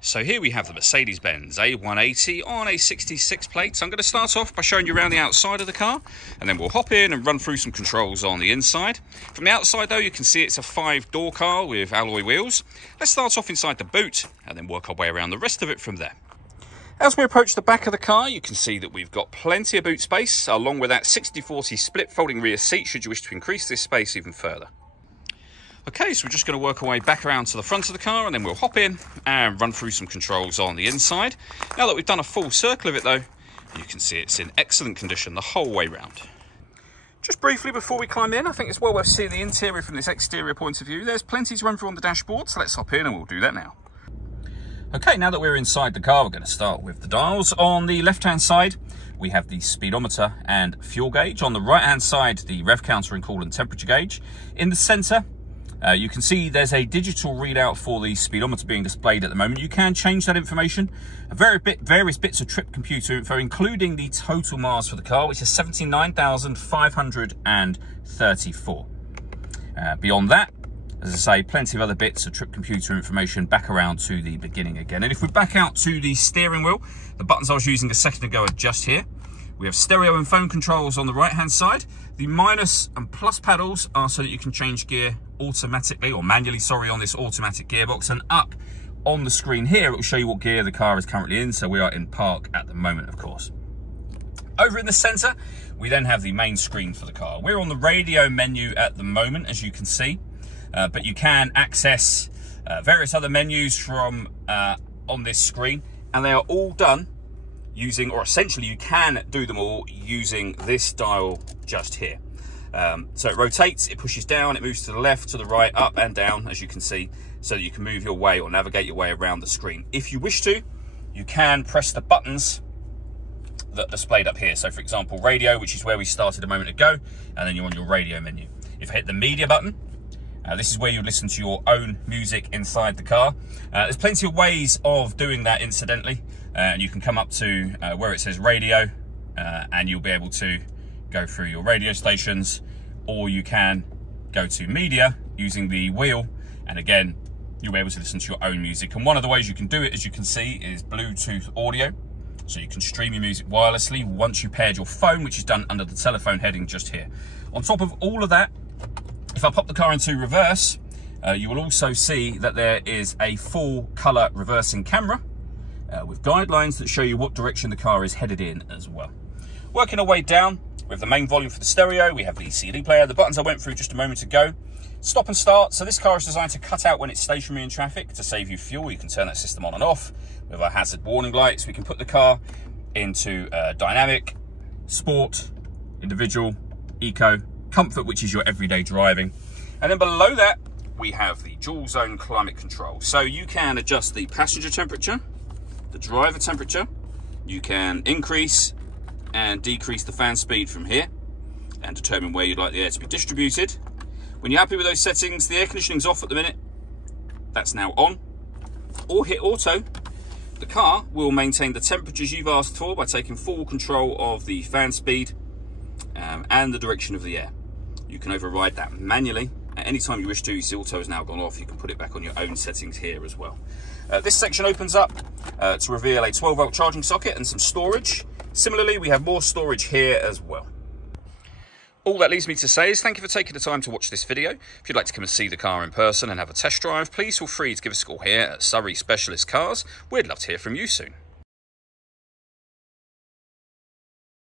So here we have the Mercedes-Benz A180 on a 66 plate. So I'm going to start off by showing you around the outside of the car, and then we'll hop in and run through some controls on the inside. From the outside though, you can see it's a 5-door car with alloy wheels. Let's start off inside the boot and then work our way around the rest of it from there. As we approach the back of the car, you can see that we've got plenty of boot space, along with that 60/40 split folding rear seat should you wish to increase this space even further. Okay, so we're just going to work our way back around to the front of the car, and then we'll hop in and run through some controls on the inside. Now that we've done a full circle of it though, you can see it's in excellent condition the whole way round. Just briefly before we climb in, I think it's well worth seeing the interior from this exterior point of view. There's plenty to run through on the dashboard, so let's hop in and we'll do that now. Okay, now that we're inside the car, we're going to start with the dials. On the left-hand side, we have the speedometer and fuel gauge. On the right-hand side, the rev counter and coolant temperature gauge. In the centre, you can see there's a digital readout for the speedometer being displayed at the moment. You can change that information. Various bits of trip computer info, including the total miles for the car, which is 79,534. Beyond that, as I say, plenty of other bits of trip computer information back around to the beginning again. And if we back out to the steering wheel, the buttons I was using a second ago are just here. We have stereo and phone controls on the right-hand side. The minus and plus paddles are so that you can change gear automatically, or manually, sorry, on this automatic gearbox. And up on the screen here, it will show you what gear the car is currently in. So we are in park at the moment, of course. Over in the center, we then have the main screen for the car. We're on the radio menu at the moment, as you can see, but you can access various other menus from on this screen, and they are all done using, or essentially you can do them all using this dial just here. So it rotates, it pushes down, it moves to the left, to the right, up and down, as you can see, so that you can move your way or navigate your way around the screen. If you wish to, you can press the buttons that are displayed up here. So for example, radio, which is where we started a moment ago, and then you're on your radio menu. If I hit the media button, this is where you listen to your own music inside the car. There's plenty of ways of doing that, incidentally. And you can come up to where it says radio, and you'll be able to go through your radio stations, or you can go to media using the wheel, and again, you'll be able to listen to your own music. And one of the ways you can do it, as you can see, is Bluetooth audio. So you can stream your music wirelessly once you paired your phone, which is done under the telephone heading just here. On top of all of that, if I pop the car into reverse, you will also see that there is a full color reversing camera with guidelines that show you what direction the car is headed in as well. Working our way down with the main volume for the stereo, we have the CD player, the buttons I went through just a moment ago. Stop and start. So this car is designed to cut out when it's stationary in traffic to save you fuel. You can turn that system on and off. With our hazard warning lights, we can put the car into dynamic, sport, individual, eco, comfort, which is your everyday driving. And then below that, we have the dual zone climate control. So you can adjust the passenger temperature, the driver temperature. You can increase and decrease the fan speed from here and determine where you'd like the air to be distributed. When you're happy with those settings, the air conditioning's off at the minute. That's now on. Or hit auto. The car will maintain the temperatures you've asked for by taking full control of the fan speed and the direction of the air. You can override that manually at any time you wish to. You see auto has now gone off. You can put it back on your own settings here as well. This section opens up to reveal a 12-volt charging socket and some storage. Similarly, we have more storage here as well. All that leaves me to say is thank you for taking the time to watch this video. If you'd like to come and see the car in person and have a test drive, please feel free to give us a call here at Surrey Specialist Cars. We'd love to hear from you soon.